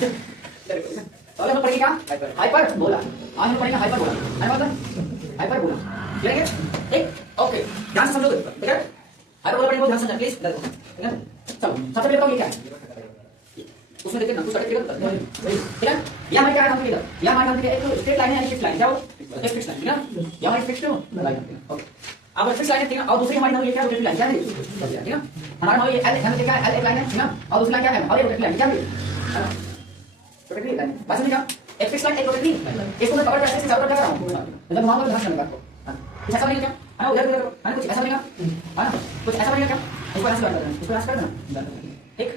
और हम पढ़ेंगे क्या हाइपर बोला, आज हम पढ़ेंगे हाइपर बोला, हाइपर बोला ठीक है ठीक ओके ध्यान से समझो ठीक है हाइपर बोला पढ़ेंगे ध्यान से समझना प्लीज ठीक है चलो सबसे पहले बताओ ये क्या है उसमें देखते ना कुछ कट क्लियर ठीक है ये हमारी क्या है हम क्लियर ये हमारी हम एक स्ट्रेट लाइन है फिक्स लाइन क्या हो एक फिक्स लाइन ठीक है ये हमारी फिक्स्ड लाइन ओके अब फिक्स लाइन है और दूसरी हमारी नाम ये क्या रोटेटिंग लाइन क्या है ठीक है हमारा नाम ये एल हम क्या है एल एक लाइन है ठीक है और दूसरी लाइन क्या है और ये रोटेटिंग लाइन क्या है रोटेटिंग लाइन बस समझा एक फिक्स लाइन एक रोटेटिंग इसको मैं कवर करके चारों तरफ कर रहा हूं मतलब मान लो ध्यान से लगा कुछ ऐसा नहीं क्या है ना उधर है कुछ ऐसा नहीं है ना कुछ ऐसा नहीं क्या इसको ऐसे कर देना इसको ऐसे कर देना ठीक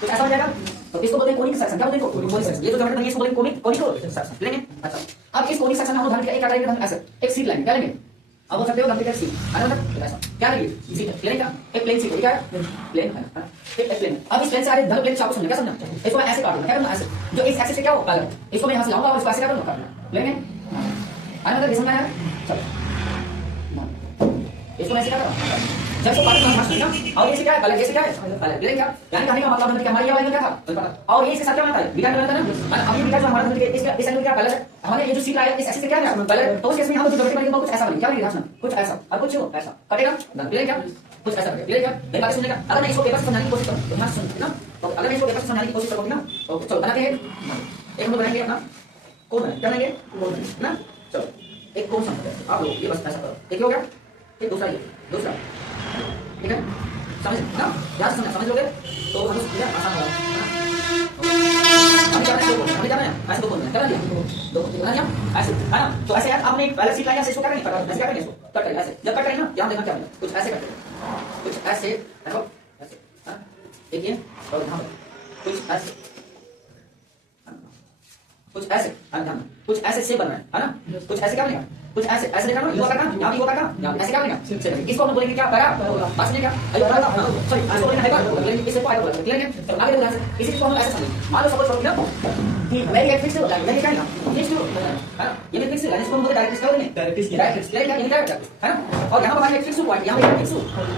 कुछ ऐसा हो जाएगा तो इसको बोलते हैं कोनिक सेक्शन क्या बोलते हैं कोनिक सेक्शन ये जो ज्योमेट्री बनी है इसको बोलते हैं कोनिक सेक्शन लेंगे अच्छा अब इस कोनिक सेक्शन में हम उदाहरण के लिए एक क्या करेंगे हम ऐसे एक सीट लाइन क्या लेंगे अब बोल सकते हो लंबी सी मतलब ऐसा क्या लेंगे सीट प्लेन का एक प्लेन सीट क्या है प्लेन है एक प्लेन अब इस प्लेन से आ रहे धन प्लेन चाप समझना क्या समझना इसको मैं ऐसे काट दूंगा क्या करना ऐसे जो इस एक्सिस से क्या हो कलर इसको मैं यहां से लाऊंगा और इसको ऐसे क्या करूंगा लेंगे मतलब समझ में आया चलो इसको मैं ऐसे क्या करूंगा जब से पार्ट का समझना और ये से क्या है कलर ये से क्या है कलर लेकिन क्या यानी कहने का मतलब है कि हमारी ये वाला क्या था और ये इसके साथ क्या बनता है बीटा बनता है ना अब ये बीटा जो हमारा धन इसका इस एंगल क्या कलर है हमारे ये जो सीट आया इस एक्सिस से क्या है कलर तो उस केस में हम जो ज्योमेट्री बनेगा कुछ ऐसा बनेगा क्या बनेगा कुछ ऐसा और कुछ ऐसा कटेगा लेकिन क्या कुछ ऐसा बनेगा लेकिन क्या मेरी बात सुनने का अगर मैं इसको पेपर से समझाने की कोशिश करूं तो ध्यान से सुनना तो अगर मैं इसको पेपर से समझाने की कोशिश करूंगी ना तो चलो बनाते हैं एक हम बनाएंगे अपना कोण बनाएंगे क्या बनाएंगे ना चलो एक कोण समझते हैं आप लोग ये बस ऐसा करो एक हो गया एक दूसरा ये दूसरा ठीक है समझ ना ध्यान से समझ लोगे तो हम इसको आसान होगा हमें जाना है ऐसे दो बोलना कर दिया दो बोलना क्या ऐसे है ना तो ऐसे यार आपने एक पहले सीट लाइन ऐसे इसको क्या करेंगे ऐसे क्या करेंगे इसको कट करेंगे ऐसे जब कट करेंगे ना यहां देखना क्या बनेगा कुछ ऐसे कट कुछ ऐसे देखो ऐसे हां एक ये और यहां कुछ ऐसे कुछ ऐसे कुछ ऐसे से बन रहा है ना कुछ ऐसे क्या बनेगा कुछ ऐसे ऐसे देखा ना होता का यहां भी होता का यहां ऐसे क्या बनेगा इसको हम बोलेंगे क्या पैरा पास में क्या सॉरी इसको बोलेंगे हाइपर लेकिन इसे हाइपर बोलते हैं क्लियर है तो आगे देखो इसी को हम ऐसे समझेंगे मान लो सपोज करो ना वेरी फिक्स हो जाएगा वेरी क्या ना फिक्स हो है ना ये फिक्स है इसको हम बोलते हैं डायरेक्ट क्या बोलेंगे डायरेक्ट क्लियर क्या है ना और यहां पर हमारा फिक्स पॉइंट यहां पे फिक्स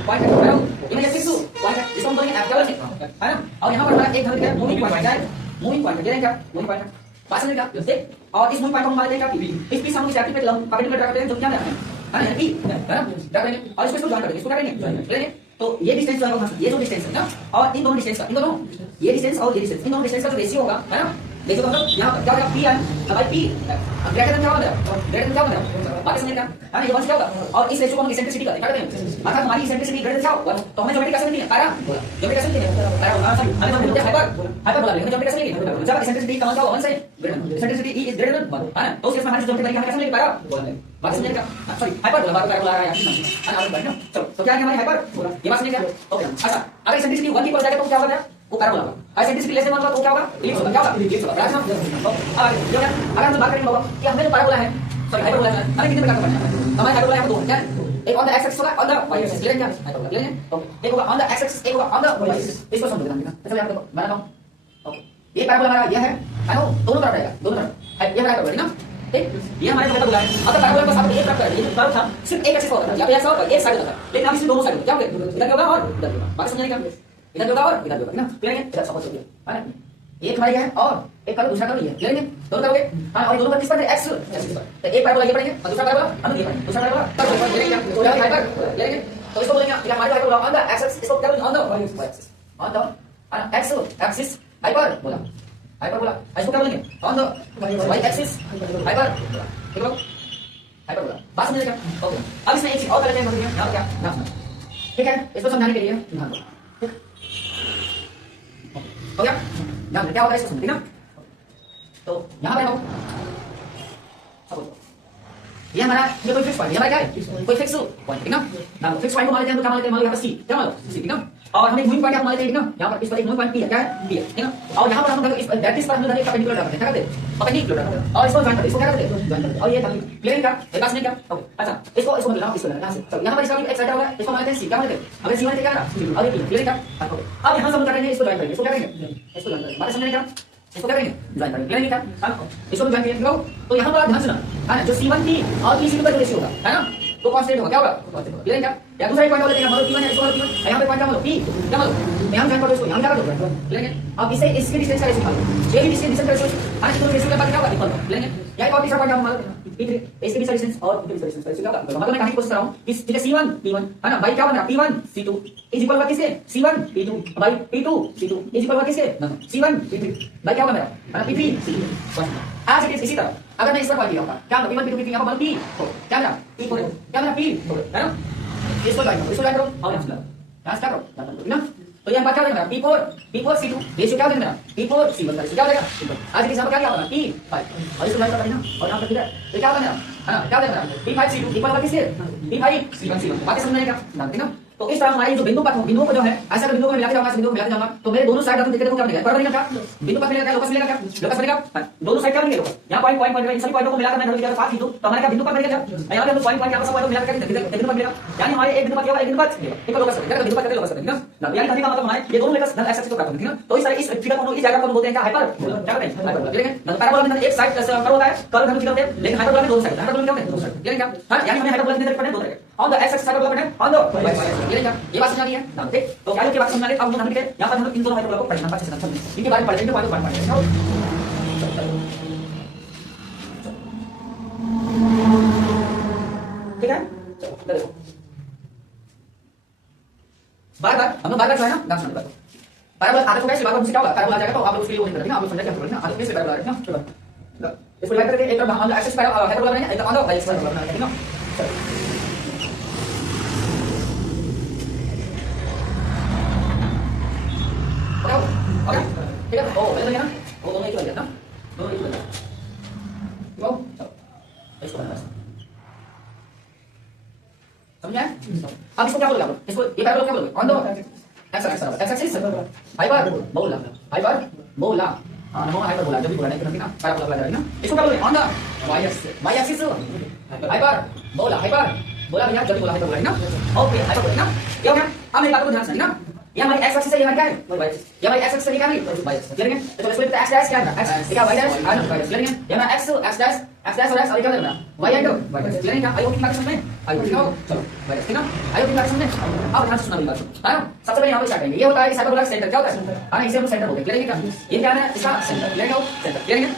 पॉइंट है ये फिक्स पॉइंट है इसको हम बोलेंगे एफ क्या बोलेंगे है ना और यहां पर हमारा एक धन क्या मूविंग पॉइंट है मूविंग पॉइंट क्या है मूविंग पॉइंट पास में क्या देख और इस मूविंग पॉइंट को हम मान लेते हैं क्या इस पीस हम इस एक्टिव पे परपेंडिकुलर ड्रा करते हैं जो क्या है ना पी है ना ड्रा करेंगे और इसको ज्वाइन करेंगे इसको क्या करेंगे करेंगे तो ये डिस्टेंस जो है ये जो डिस्टेंस है ना और इन दोनों डिस्टेंस का इन दोनों ये डिस्टेंस और ये डिस्टेंस इन दोनों डिस्टेंस का जो रेशियो होगा है ना देखो मतलब यहां पर क्या होगा पी है भाई पी ग्रेटर देन क्या होगा ग्रेटर देन क्या होगा बाकी समझ क्या है ना ये वन क्या होगा और इस रेशियो को हम इसेंट्रिसिटी का दिखाते हैं अर्थात हमारी इसेंट्रिसिटी ग्रेटर क्या होगा तो हमें ज्योमेट्री कैसे मिलती है पैरा ज्योमेट्री कैसे मिलती है पैरा सॉरी हमें ज्योमेट्री हाइपर बोला लेकिन ज्योमेट्री कैसे मिलेगी जब इसेंट्रिसिटी का मतलब 1 से eccentricity E is greater than 1 है ना तो उस केस में हमारी ज्योमेट्री बनेगी हमें कैसे मिलेगी पैरा बात समझ क्या सॉरी हाइपर बोला बात बोला है यार चलो तो क्या है हमारी हाइपर ये बात समझ क्या ओके अच्छा अगर इसेंट्रिसिटी 1 की पर जाएगा तो क्या होगा वो पैराबोला होगा इसेंट्रिसिटी लेस देन 1 तो क्या होगा इलिप्स होगा क्या होगा इलिप्स होगा अगर हम बात करेंगे बाबा कि हमें जो पैराबोला है सॉरी हाइपरबोला है हमें कितने प्रकार का बनना है हमारे हाइपरबोला है दो क्या एक ऑन द एक्स एक्सिस होगा on the Y axis clear क्या हाइपरबोला क्लियर है ओके एक होगा ऑन द एक्स एक्सिस एक होगा ऑन द वाई एक्सिस इसको समझ लेना अच्छा मैं आपको बनाता हूं ओके ये पैराबोला हमारा ये है नो दोनों तरफ रहेगा दोनों तरफ ये पैराबोला है ना ठीक ये हमारे पैराबोला है अब पैराबोला का साथ एक तरफ है ये कर्व था सिर्फ एक एक्सिस होता था या ऐसा होगा एक साइड होता था लेकिन अब इसमें दोनों साइड क्या होगा इधर होगा और इधर होगा बात समझने का इधर होगा और इधर होगा ना क्लियर है इधर समझ लीजिए है ना एक हमारे है और एक करो दूसरा करो ये क्लियर है दोनों करोगे हां और दोनों पर किस पर एक्स एक्सिस पर तो एक पैराबोला ये पढ़ेंगे और दूसरा पैराबोला हम ये पढ़ेंगे दूसरा पैराबोला तब ये क्या तो यहां हाइपर क्लियर है तो इसको बोलेंगे कि हमारे hyperbola on the x axis इसको क्या बोलेंगे on the Y axis on the x axis hyperbola hyperbola इसको क्या बोलेंगे on the Y axis hyper ठीक है हाइपरबोला बात समझ क्या ओके अब इसमें एक चीज और कर लेते हैं मतलब यहां क्या ना ठीक है इसको समझाने के लिए ध्यान दो हो गया ध्यान क्या होगा इसको समझ ना तो यहां पे सपोज ये हमारा ये कोई फिक्स पॉइंट ये हमारा क्या है कोई फिक्स पॉइंट ठीक ना फिक्स पॉइंट को मान लेते हैं तो क्या मान लेते हैं मान लो यहां पर सी क्या मान लो सी ठीक ना और हम एक मूविंग पॉइंट मान लेते हैं ठीक ना यहां पर इस पर एक मूविंग पॉइंट पी है क्या है पी है ठीक ना और यहां पर हम इस दैट पर हम एक परपेंडिकुलर ड्रा करते हैं क्या करते हैं परपेंडिकुलर और इसको ज्वाइन करते हैं इसको क्या करते हैं ज्वाइन करते हैं और ये क्लियर का एक बात नहीं क्या ओके अच्छा इसको मतलब इसको लेना है चलो यहां पर इसका एक साइड होगा इसको मानते हैं सी क्या मानते हैं अगर सी मानते क्या ना और ये क्लियर का ओके अब यहां से हम करेंगे इसको ज्वाइन करेंगे इसको क्या करेंगे इसको ज्वाइन करेंगे बात समझने क्या इसको क्या करेंगे ज्वाइन करेंगे क्लियर क्या इसको ज्वाइन करेंगे तो यहां पर ध्यान सुना है ना जो C1 की और P0 का जो रेशियो होगा है ना तो कांस्टेंट होगा क्या होगा क्लियर क्या या दूसरा एक पॉइंट और लेते हैं मान लो P1 है इसको मान लो P1 यहां पे पॉइंट क्या मान लो P क्या मान लो यहाँ ज्वाइन कर दो इसको, यहाँ क्या कर दो लेंगे। अब इससे इसकी डिस्टेंस का रेशियो निकालो, ये भी डिस्टेंस का रेशियो हां दोनों रेशियो के बाद क्या होगा इक्वल लेंगे। यही और तीसरा पॉइंट हम मान लेते हैं P3 इसके बीच का डिस्टेंस और इनके बीच का डिस्टेंस क्या होगा मतलब मैं कहने की कोशिश कर रहा हूं कि ठीक है C1 P1 है ना भाई क्या बन रहा P1 C2 इज इक्वल किसके C1 P2 भाई P2 C2 इज इक्वल किसके C1 P3 भाई क्या होगा मेरा है ना P3 C2 बस आज इट इज इसी तरह अगर मैं इस पर पॉइंट लिया होगा क्या होगा P1 P2 P3 यहां पर P क्या मेरा P4 क्या मेरा P है ना इसको लाइन करो और यहां से करो ना तो ये बात क्या हो जाएगा P4 C2 रेशियो क्या हो जाएगा P4 C1 का रेशियो क्या हो जाएगा आज के हिसाब से क्या होगा P5 और इसको लाइन करना और यहां पर किधर तो क्या होगा मेरा है ना क्या हो जाएगा P5 C2 इक्वल किसके P5 C1 बाकी समझ में आएगा ठीक ना। तो इस तरह हमारी जो बिंदु को जो है ऐसा बिंदु को मिला के जाऊंगा ऐसे बिंदु को मिला के जाऊंगा तो मेरे दोनों साइड आप देखते देखो क्या मिलेगा बराबर क्या बिंदु पर मिलेगा क्या लोकस मिलेगा क्या लोकस मिलेगा दोनों साइड क्या मिलेगा यहां पॉइंट इन सभी पॉइंटों को मिलाकर मैं नोट किया 5 तो हमारे क्या बिंदु पर मिलेगा क्या यहां पे हम पॉइंट यहां पर सब पॉइंट मिलाकर बिंदु पर मिलेगा यानी हमारे एक बिंदु पर क्या होगा एक बिंदु पर एक लोकस मिलेगा बिंदु पर लोकस मिलेगा ना यानी कहने का मतलब हमारे ये दोनों लेकर एक्स एक्सिस को प्राप्त होंगे ना। तो इस तरह इस फिगर को इस डायग्राम को बोलते हैं क्या हाइपर क्या कहते हैं हाइपर लेकिन ना पैराबोला में एक साइड कर्व होता है कर्व हम क्या होते हैं लेकिन हाइपरबोला में दो साइड हाइपरबोला में क्या होते हैं दो साइड लेकिन क्या हां यानी हमें हाइपरबोला में पढ़ना दो तरह on the x axis hyperbola पढ़ना ऑन द ये क्या ये बात समझ आ रही है ना ठीक। तो क्या ये बात समझ आ रही है अब हम देखते हैं यहां पर हम इन दोनों हाइपरबोला को पढ़ना अच्छे से समझें इनके बारे में पढ़ेंगे बाद में पढ़ेंगे ठीक है। चलो देखो बार-बार हम लोग बार-बार जो है ना नाम सुनते हैं पैराबोला आगे को कैसे बार-बार मुझसे क्या होगा पैराबोला आ जाएगा तो आप लोग उसके लिए वो नहीं करेंगे आप लोग समझ क्या करेंगे आगे कैसे पैराबोला आएगा चलो इसको डिवाइड करके एक तरफ हम एक्सिस पैराबोला हाइपरबोला बनाएंगे एक तरफ ऑन द एक्सिस पैराबोला बनाएंगे ठीक है। ओके ठीक है ओ बन गया ना वो दोनों एक बन गया ना दोनों एक बन गया ठीक है चलो इसको बनाना समझा अब इसको क्या बोलोगे आप इसको ये पैराबोला क्या बोलोगे ऑन द एक्स हाइपर बोला हां नो हाइपर बोला जब भी बोला नहीं ना पैराबोला बोला जाएगा ना इसको क्या बोलोगे on the Y axis hyperbola भैया जब भी बोला हाइपर बोला ना ओके हाइपर बोला ना ये हो गया। अब मेरी बात को ध्यान से ना ये हमारी एक्स एक्सिस है ये हमारी क्या है ये हमारी एक्स एक्सिस है क्या है वाई एक्सिस करेंगे तो इसको लिखते हैं एक्स डैश क्या है एक्स क्या वाई डैश आ ना वाई डैश करेंगे ये हमारा एक्स डैश और एक्स और क्या करना वाई एंड वाई डैश करेंगे क्या आई होप कि बात समझ में आई होप चलो वाई डैश ठीक ना आई होप कि बात समझ में अब ध्यान से सुनना मेरी बात है ना। सबसे पहले यहां पे स्टार्ट करेंगे ये होता है इस हाइपरबोला सेंटर क्या होता है हां इसे हम सेंटर बोलते हैं करेंगे क्या ये क्या है इसका सेंटर लेंगे सेंटर करेंगे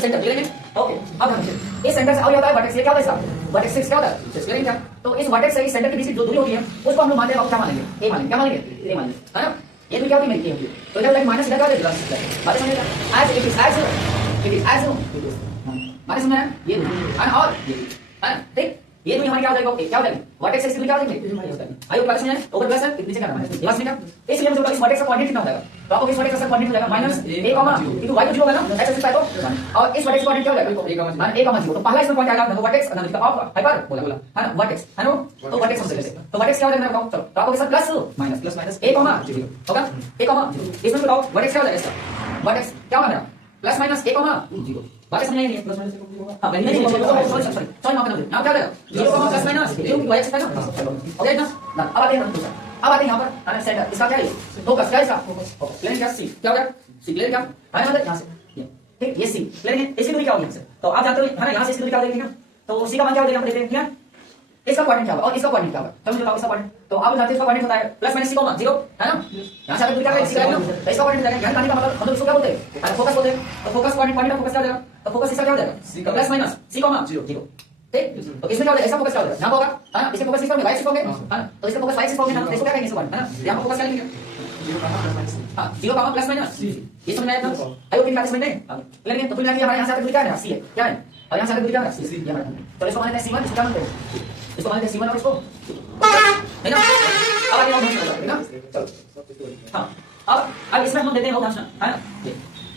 सेंटर लेंगे ओके। अब हम इस सेंटर से और ये होता है वर्टेक्स ये क्या होता है इसका वर्टेक्स 6 क्या होता है करेंगे क्या तो इस वर्टेक्स से इस सेंटर के बीच जो दूरी होती है उसको हम लोग मानते हैं क्या मानेंगे ए मानेंगे क्या मानेंगे ए मानेंगे है ना ये तो क्या होती है मेरी होती है तो जब लाइक माइनस इधर क्या हो जाएगा बात समझिएगा एज इट इज एज बात समझ में ये और ये है ठीक ये दूरी हमारी क्या हो जाएगा ओके क्या हो जाएगी वर्टेक्स से इसकी क्या हो जाएगी आइए बात समझिए ऊपर प्लस है नीचे क्या है ये बात समझिए इसलिए हम इस वर्टेक्स का कोऑर्डिनेट कितना हो जाएगा तो आपको इस वर्टेक्स का कोऑर्डिनेट हो जाएगा माइनस a कॉमा क्योंकि y तो 0 होगा ना एक्स एक्सिस पे तो और इस वर्टेक्स का कोऑर्डिनेट क्या हो जाएगा a कॉमा 0 तो पहला इसमें पॉइंट आएगा तो वर्टेक्स ना इसका ऑफ हाइपर बोला है ना वर्टेक्स है ना तो वर्टेक्स हम चलेंगे तो वर्टेक्स क्या हो जाएगा बताओ चलो तो आपको इसका प्लस a कॉमा 0 होगा a कॉमा 0 इसमें बताओ वर्टेक्स क्या हो जाएगा इसका वर्टेक्स क्या होगा मेरा प्लस माइनस a कॉमा 0 बात समझ नहीं प्लस माइनस हां नहीं सॉरी माफ करना नाम क्या हो जाएगा 0 कॉमा प्लस माइनस क्योंकि y एक्सिस है ना ओके ना अब आते हैं अब आते हैं यहाँ पर है सेंटर इसका क्या है फोकस क्या है इसका प्लेन क्या सी क्या हो गया सी प्लेन क्या है मतलब यहाँ से ठीक ये सी प्लेन है इसकी दूरी क्या होगी यहाँ से तो आप जानते हो है ना यहाँ से इसकी दूरी क्या हो जाएगी ना तो सी का मान क्या हो जाएगा हम देखते हैं ठीक है इसका कोऑर्डिनेट क्या होगा और इसका कोऑर्डिनेट क्या होगा तो मुझे बताओ इसका कोऑर्डिनेट तो आप जानते हो इसका कोऑर्डिनेट होता है प्लस माइनस सी कॉमा 0 है ना यहाँ से अगर दूरी क्या है सी का ना तो इसका कोऑर्डिनेट जाएगा ध्यान का मतलब हम इसको क्या बोलते हैं फोकस बोलते हैं तो फोकस कोऑर्डिनेट फोकस क्या हो जाएगा तो फोकस इसका क्या हो जाएगा प्लस माइनस सी कॉमा 0 ठीक तो इसमें क्या हो जाएगा इसका फोकस क्या हो जाएगा यहाँ होगा है ना इसके फोकस किस पर होगा y एक्सिस पर होगा है ना तो इसका फोकस y एक्सिस पर होगा ना तो इसको क्या कहेंगे इसको है ना यहाँ फोकस क्या लिखेंगे हां 0 कॉमा प्लस माइनस ये समझ में आया था आई होप इन बात समझ में लेकिन तो फिर हमारे यहाँ से आकर दूरी क्या है c है क्या है और यहाँ से आकर दूरी क्या है c ये हमारा तो इसको मानते हैं c1 इसको क्या मानते हैं इसको मानते हैं c1 और इसको है ना अब आगे हम समझ ना चलो हां अब इसमें हम देते हैं ध्यान है ना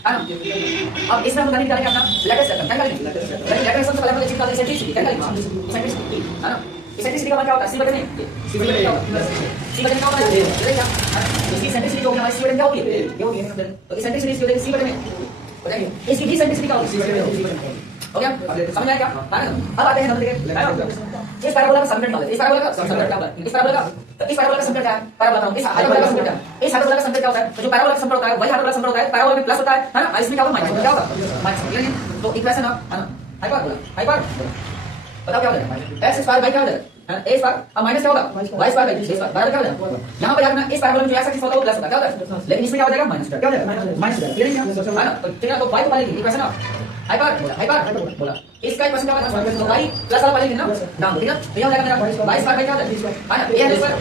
अब इसमें हम निकालेंगे अपना लेटेस्ट सर्कल क्या करेंगे लेटेस्ट सबसे पहले हम चेक करते हैं इसेंट्रिसिटी क्या करेंगे इसेंट्रिसिटी है ना इसेंट्रिसिटी का मतलब क्या होता है c बटे में c बटे क्या होता है c बटे क्या होता है ये क्या इसकी इसेंट्रिसिटी जो हमारी c बटे क्या होती है ये होती है तो इसेंट्रिसिटी इसकी होती है c बटे में हो जाएगी इसकी भी इसेंट्रिसिटी क्या होती है c बटे में हो गया समझ आया क्या अब आते हैं हम देखिए इस पैराबोला का समीकरण निकालते हैं इस पैराबोला का समीकरण क्या होता है इस पैराबोला का समीकरण क्या है पैराबोला का इस हाइपरबोला का समीकरण इस हाइपरबोला का समीकरण क्या होता है तो जो पैराबोला का समीकरण होता है वही हाइपरबोला का समीकरण होता है पैराबोला में प्लस होता है ना इसमें क्या होगा माइनस क्या होगा माइनस लेकिन तो इक्वेशन है ना हाइपरबोला बताओ क्या हो जाएगा x² बाय क्या हो जाएगा है ना, ए स्क्वायर अब माइनस क्या होगा Y square by A square बराबर क्या हो जाएगा यहाँ पे देखना इस पैराबोला में जो एक्स एक्सिस होता है वो प्लस होता है क्या होता है, लेकिन इसमें क्या हो जाएगा माइनस क्या हो जाएगा माइनस क्लियर है ना। तो ठीक है, तो y को पहले इक्वेशन ना हाइपर बोला इसका इक्वेशन क्या होगा y प्लस वाला पहले ना नाम ठीक है, तो यहां जाएगा मेरा y स्क्वायर बाई क्या होता है है ना, a square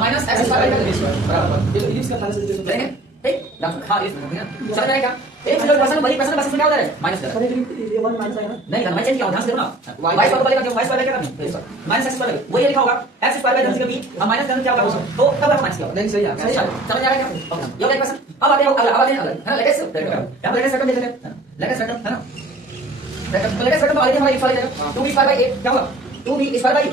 minus x square by बराबर ये इसका फाइनल सॉल्यूशन करेंगे ठीक ना। हां ये समझ में आएगा एक जो पर्सन वही पर्सन बस इसमें क्या होता है माइनस कर ये 1 माइनस आएगा नहीं करना चेंज किया ध्यान से देखो ना y स्क्वायर पहले का y स्क्वायर क्या करना माइनस x स्क्वायर वही लिखा होगा x स्क्वायर बाई जब b अब माइनस करना क्या होगा तो तब आप माइनस किया नहीं सही है समझ आ रहा है क्या ये वाला क्वेश्चन अब आते हैं है ना लेटेस्ट यहां लेटेस्ट रकम देख लेते हैं लेटेस्ट रकम है ना लेटेस्ट रकम तो आगे हमारा इक्वल है 2b स्क्वायर बाई 8 क्या होगा 2b स्क्वायर बाई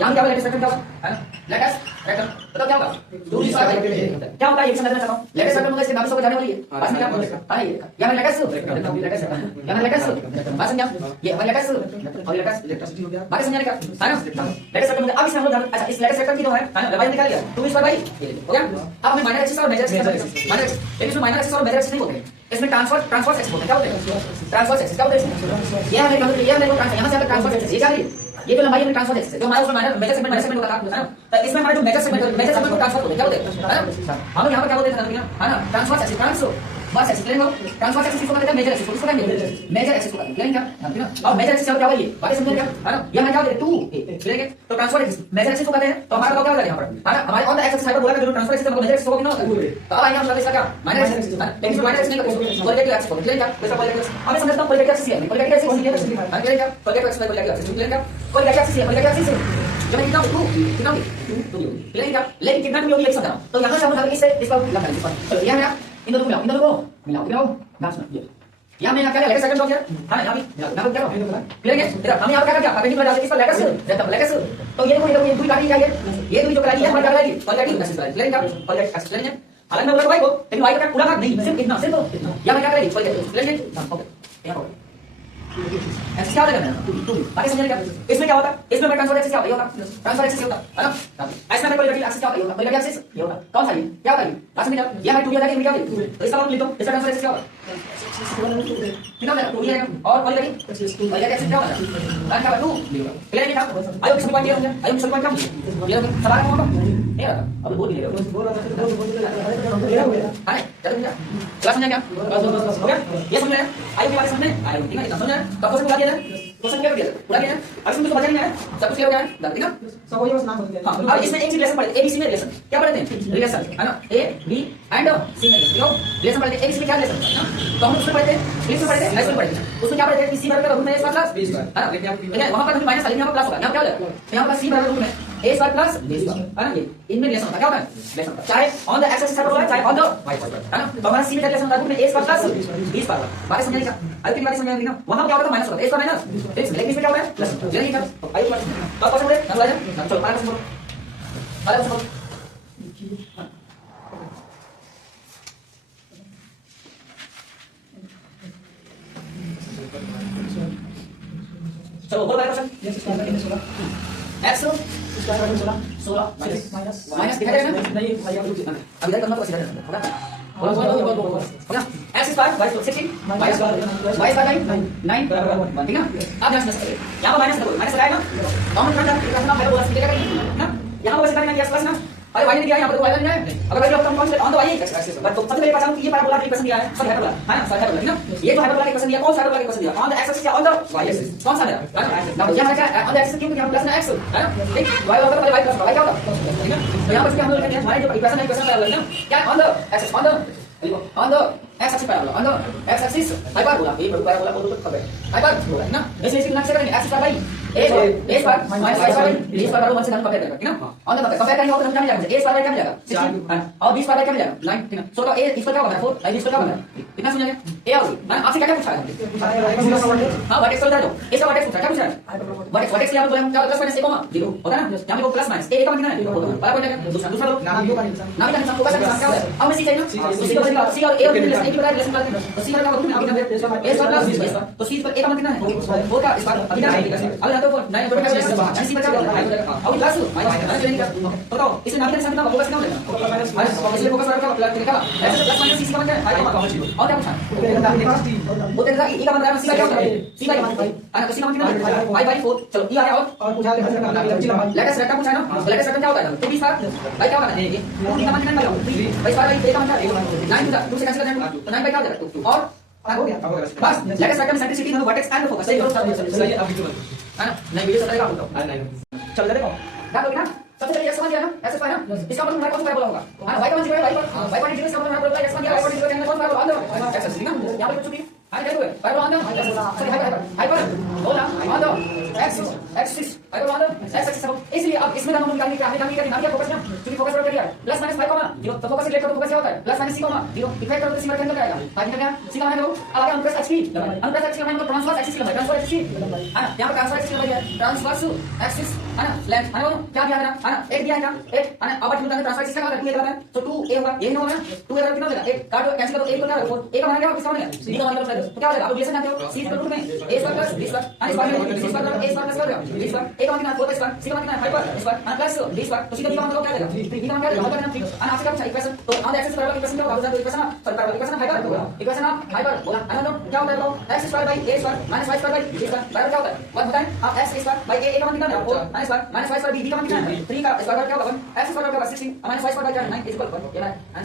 यहां क्या होगा लेटेस्ट रकम क्या होगा है ना लेटेस्ट रकम तो क्या होगा 2b स्क्वायर बाई क्या होगा ये समझना चाहता हूं लेटेस्ट रकम इसके नाम से जाने वाली है बस क्या हां ये यहां लेटेस्ट यहां लेटेस्ट बस समझा ये लेटेस्ट और लेटेस्ट हो गया बाकी समझने का है ना लेटेस्ट रकम अब इसमें हम लोग अच्छा इस लेटेस्ट रकम की जो है ना दवाई निकाल लिया 2b स्क्वायर बाई हो गया। अब हमें माइनर एक्सिस और मेजर एक्सिस माइनर लेकिन इसमें माइनर एक्सिस और मेजर एक्सिस नहीं होते इसमें ट्रांसफर एक्सिस होते हैं क्या होते हैं ट्रांसफर एक्सिस क्या होते हैं ये हमें ट्रांसफर यहां से आकर ट्रांसफर एक्सिस ये क्या है ये जो लंबाई में ट्रांसफर एक्सिस जो हमारा उसमें माइनर मेजर सेगमेंट होता था ना, तो इसमें हमारा जो मेजर सेगमेंट को ट्रांसफर होते हैं क्या होते हैं हम यहां पर क्या बोलते हैं है ना ट्रांसफर एक्सिस बस एक्सिस क्लियर हो ट्रांसफर एक्सिस को कहते हैं मेजर एक्सिस उसको कहेंगे मेजर एक्सिस को कहते हैं क्लियर क्या और मेजर एक्सिस क्या है ये बाकी समझ क्या है ना ये हम क्या बोलते हैं 2 क्लियर है। तो ट्रांसफर एक्सिस मेजर एक्सिस को कहते हैं तो हमारा क्या हो जाएगा यहां पर है ना हमारे ऑन द एक्सिस साइड पर बोला जो ट्रांसफर एक्सिस मतलब मेजर एक्सिस होगा कि ना तो अब आइए हम इसका क्या माइनर एक्सिस लेकिन जो माइनर एक्सिस नहीं करते पॉजिटिव एक्सिस होगा क्लियर क्या इसका पॉजिटिव एक्सिस हमें समझता हूं पॉजिटिव एक्सिस है पॉजिटिव एक्सिस है क्लियर क्या positive axis positive axis clear क्या पॉजिटिव एक्सिस है पॉजिटिव एक्सिस है जब कितना 2 क्लियर क्या लेकिन कितना भी होगी एक समझना तो यहां से हम इससे इसका लगाना है इस पर चलो यहां मेरा इन दोनों को मिलाओ गाइस ना ये यहां मैं क्या लेटर सेकंड डॉट है हां यहां भी ना क्या क्लियर है इधर हम यहां पर क्या परपेंडिकुलर डालते हैं इस पर लेटर से जब लेटर से तो ये देखो ये दूरी काटी क्या है ये दूरी जो काटी है हमारी क्या रहेगी और काटी एक्सिस क्लियर क्या और एक्सिस क्लियर है हालांकि मैं बोला भाई को लेकिन वाई का पूरा काट नहीं सिर्फ इतना यहां मैं क्या करेगी क्लियर है ओके यहां एक्सिस क्या होता है बाकी समझने क्या इसमें क्या होता है इसमें मैं ट्रांसफर एक्सिस क्या होता है ट्रांसफर एक्सिस होता है ना ऐसा में पॉलिटिकल एक्सिस क्या होता है पॉलिटिकल एक्सिस ये होता कौन सा ये क्या होता है लास्ट में ये है 2 जाएगा ये क्या होता है तो इसका मतलब लिख दो इसका ट्रांसफर एक्सिस क्या होता है कितना होता है 2 जाएगा और पॉलिटिकल एक्सिस क्या होता है क्या 2 क्लियर है क्या आयो किसको पॉइंट दिया आयो किसको पॉइंट क्या ये सवाल कौन होगा नहीं रहा अब बोल नहीं रहा हां चलो क्लास समझ गया हो गया ये समझ गया आयो की बात समझ में आयो ठीक है समझ गया तो क्वेश्चन बुला दिया क्वेश्चन क्या दिया पूरा दिया अब इसमें तो बचा नहीं है सब कुछ क्लियर हो गया है ठीक है सब हो बस नाम बोल दिया हां अब इसमें एक चीज रिलेशन पढ़ते एबीसी में रिलेशन क्या पढ़ते हैं रिलेशन है ना ए बी एंड सी में रिलेशन पढ़ते हैं एबीसी में क्या रिलेशन है तो हम उसमें पढ़ते हैं इंग्लिश में पढ़ते हैं मैथ्स में पढ़ते हैं उसमें क्या पढ़ते हैं सी बराबर रूट में a प्लस b स्क्वायर है ना ठीक है वहां पर हम माइनस यहां पर प्लस होगा यहां क्या हो जाएगा यहां पर c बराबर रूट में a square plus b square है ना ये इनमें रिलेशन होता है क्या होता है रिलेशन चाहे ऑन द एक्स एक्सिस पर होगा चाहे ऑन द वाई एक्सिस है ना तो हमारा c में रिलेशन होता है रूट में a square plus b square बात समझ लिया अब की बात समझ लिया वहां क्या होता है माइनस होता है a स्क्वायर माइनस लेकिन इसमें क्या होता है प्लस चलिए ठीक है आइए तो क्वेश्चन बोले चलो आजा चलो पारा क्वेश्चन बोलो चलो बोलो क्वेश्चन यस स्क्वायर करके 16 x स्क्वायर करके 16 माइनस दिखा देना नहीं भाई आप रुक अब इधर करना तो सीधा होगा बोलो होगा x square by 16 y square by 9 बराबर ठीक है अब ध्यान से यहां पर माइनस लगाया ना कॉमन करना कितना है बोला सीधे करेंगे ना यहां पर वैसे करना क्या प्लस ना अरे वाई ने दिया यहां पर तो वाई नहीं है अगर भाई हम कौन से on the Y axis but तो सबसे पहले पहचानो कि ये पैराबोला का इक्वेशन दिया है सब हाइपरबोला है ना सब हाइपरबोला ना ये जो हाइपरबोला का इक्वेशन दिया कौन सा हाइपरबोला का इक्वेशन दिया ऑन द एक्स एक्सिस या ऑन द वाई एक्सिस कौन सा है ना यहां क्या ऑन द एक्सिस क्यों यहां प्लस ना एक्स है ना ठीक वाई होगा पहले वाई प्लस वाई क्या होगा ठीक है तो यहां पर क्या हम लोग कहते हैं हमारे जो इक्वेशन पैराबोला ना क्या on the axis on the x axis parabola on the x axis hyperbola ये पैराबोला बोल तो कब है हाइपरबोला ना इसलिए इसकी लक्ष्य करेंगे x square by a square minus y square b square बराबर 1 से हम कंपेयर करेंगे ठीक है ऑन द कंपेयर करेंगे और हम क्या मिलेगा a स्क्वायर क्या मिलेगा 16 और b स्क्वायर क्या मिलेगा 9 ठीक है सो तो a इसका क्या होगा 4 b स्क्वायर क्या होगा कितना समझ गया a और b मैंने आपसे क्या पूछा है हां व्हाट एक्स बताओ इसका व्हाट एक्स पूछा क्या पूछा है व्हाट एक्स यहां पर बोला हम क्या प्लस माइनस a होता है ना यहां पे वो प्लस माइनस a का मतलब कितना है बड़ा पॉइंट है दूसरा लो नाम का फोकस है क्या है अब मैं सी चाहिए ना तो सी का मतलब सी और a और b रिलेशन एक बार रिलेशन करते हैं तो सी का मतलब कितना a square plus b square तो सी पर a का मतलब कितना है 4 का स्क्वायर अभी ना अब तो 9 तो सी बचा और प्लस माइनस लेने का बताओ इसमें नाम के साथ ना फोकस क्यों लेना इसलिए फोकस रखा प्लस लिखा ऐसे प्लस माइनस सी का मतलब है और क्या पूछा वो तेरा ई का मतलब सी का क्या होता है सी का मतलब अरे सी का मतलब 5/4 चलो ई आ गया और पूछा लेटेस्ट रेक्टा पूछा ना लेटेस्ट रेक्टा क्या होता है 2 बार भाई क्या होता है ये 2 का मतलब है भाई बार भाई ए का मतलब 9 2 से कैंसिल कर देना तो 9 बाय क्या हो जाएगा 2 और हो गया बस लेटेस्ट रेक्टा में eccentricity no vertex and focus सही करो सही अब है ना नहीं वीडियो चलेगा आपको चल देखो क्या करोगे ना सबसे पहले समझ गया ना ऐसे पाए ना इसका मतलब मैं कौन सा बोला होगा हां y का मतलब y पर इसका मतलब मैं बोलता है x का y पर इसका कौन सा बोला अंदर ऐसा सीखना यहां पे कुछ भी हां देखो y पर अंदर सॉरी हाइपर बोला अंदर x हाइपर अंदर x एक्सिस इसलिए अब इसमें हम निकालने के हमें क्या नाम क्या फोकस ना क्योंकि फोकस पर करिए प्लस माइनस 5 तो फोकस लेकर तो फोकस क्या होता है प्लस माइनस c 0 इक्वेट करो तो c कैंसिल आएगा बाकी क्या c का मतलब अब आगे हम प्लस h की प्लस h का मतलब ट्रांसवर्स एक्सिस का ट्रांसवर्स एक्सिस है ना यहां पर ट्रांसवर्स एक्सिस का मतलब ट्रांसवर्स एक्सिस है ना लेंथ है ना क्या दिया है ना 8 दिया है 8 है ना अब हम ट्रांसवर्स एक्सिस का मतलब 2 है तो 2a होगा ये होगा 2 a कितना देगा 8 काटो कैंसिल करो 8 को क्या रखो a का मान क्या किसका बनेगा c का मान तो क्या हो जाएगा आप रिलेशन जानते हो c रूट में a square plus b square है इस बार a स्क्वायर प्लस कर दो b स्क्वायर a का मान कितना 4 स्क्वायर c का मान कितना 5 स्क्वायर है प्लस b स्क्वायर तो सीधा b का मान क्या देगा 3 का मान क्या देगा मतलब कितना आपसे क्या पूछा इक्वेशन तो हम एक्सिस पैरेलल इक्वेशन क्या होगा इक्वेशन पैरेलल इक्वेशन हाइपर होगा इक्वेशन ऑफ हाइपर बोला है ना क्या होता है x square by a square minus y square by b square बराबर क्या होता है वन होता है आप x स्क्वायर बाय a का मान कितना है 4 माइनस y स्क्वायर b का मान कितना है 3 का स्क्वायर क्या होगा x स्क्वायर का 16 minus y square by 9 equal 1 ये